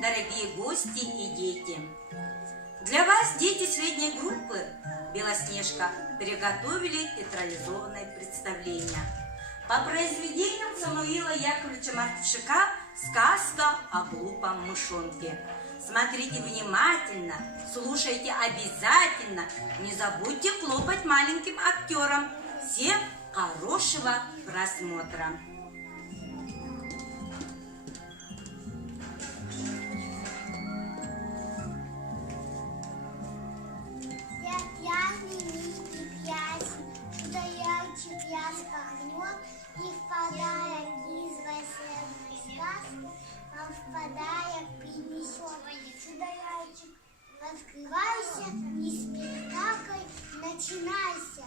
дорогие гости и дети! Для вас, дети средней группы, Белоснежка приготовили театрализованное представление. По произведениям Самуила Яковлевича Маршака «Сказка о глупом мышонке». Смотрите внимательно, слушайте обязательно, не забудьте хлопать маленьким актерам. Всем хорошего просмотра! И впадая из волшебной сказки, он впадая принесет. Чудо-яйчик, открывайся, и спектакль начинайся.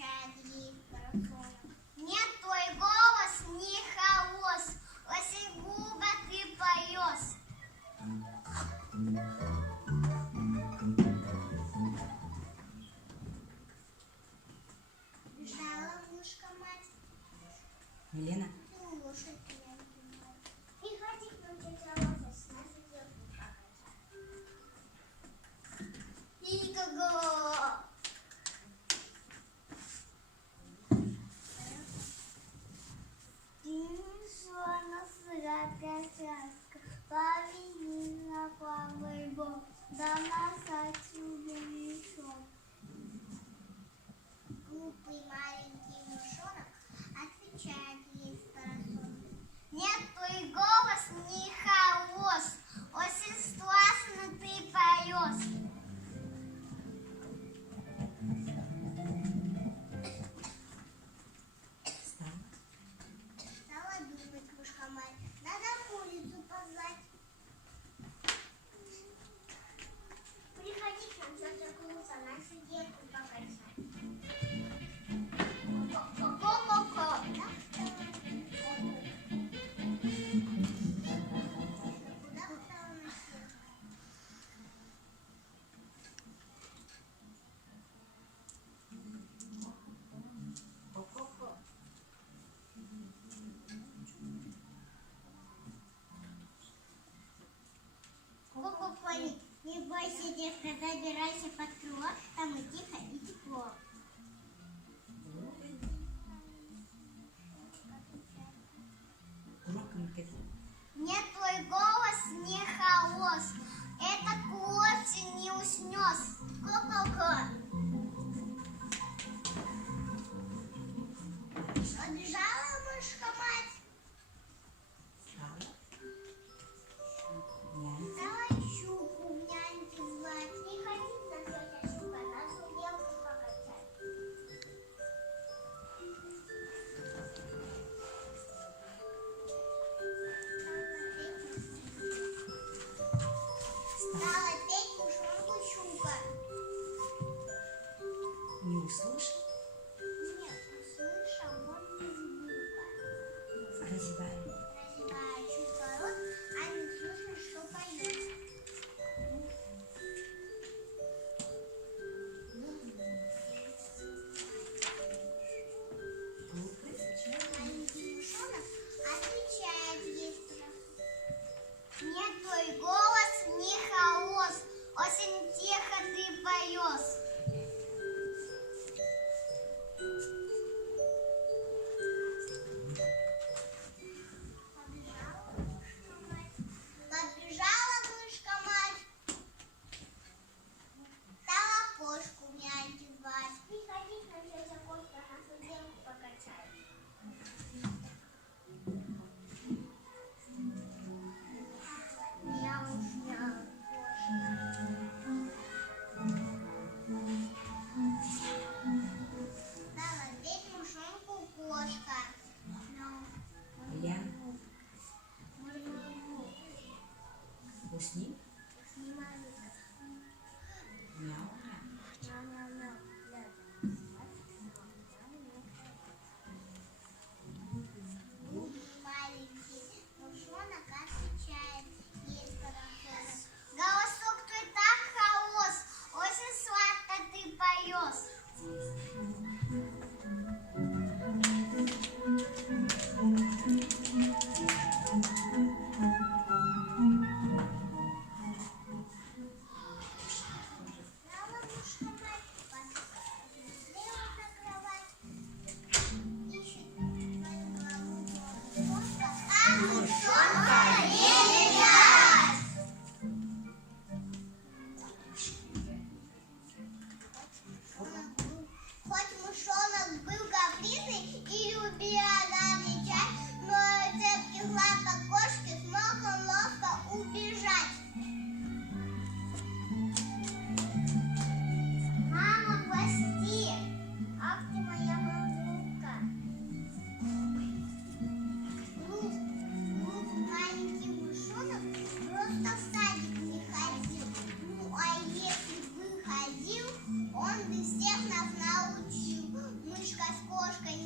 отвечает ей парасоль. Нет, твой голос не хаос, очень губы ты поешь. Бежала мышка-мать. Милена? Лошадь меня не приходи к нам, тетя Лоза, с нами делать покатать. Никого. Динжона сырая тряска, повинна плавый бог, да нас отсюда мешок. Глупый маленький мышонок отвечает ей с парасоль. Нет, твой голос не хаос, очень страстно ты поешь. Стала думать мышка-мать, надо улицу позвать. Приходи к нам, тетя Клуса, нашу детку покачать. Ко-ко-ко. Куда стала носить? Ко-ко-ко. Ко-ко-ко, не бойся, детка, забирайся под крыло, там и тихо, и тепло. Нет, твой голос не хаос, это клочья не уснес. Ко-ко-ко. Побежала мышка-мать. Давай щуку в няньке звать. Не ходить на тетя щука, нашу девку покачать. Стала петь мышонку щука. Не услышал? Нет, услышал, он не звука. Разевай. Разевая щука рот, а не слышит, что поет. Маленький мышонок отвечает ей с парасоль. Нет, твой голос не хаос, очень тихо ты поешь. Побежала мышка-мать. Стала кошку в няньке звать. Приходи к нам, тетя Кошка, нашу девку покачать. Мяу-мяу, кошка. Стала петь мышонку кошка. Милена, усни. Мяу. Маленький мышонок отвечает ей с парасоль. Голосок твой так хаос, очень сладко ты поешь. Стала мышка-мать, посмотрела на кровать, ищет свою голову мышонка, а мышонка не видать. Хоть мышонок был капризный и любил отвечать, но от цепких лапок кошки смог он ловко убежать. Мама, прости, ах ты моя мамулка. Маленький мышонок просто в садик не ходил. Ну, а если бы ходил, он бы всех нас научил. Мы кошка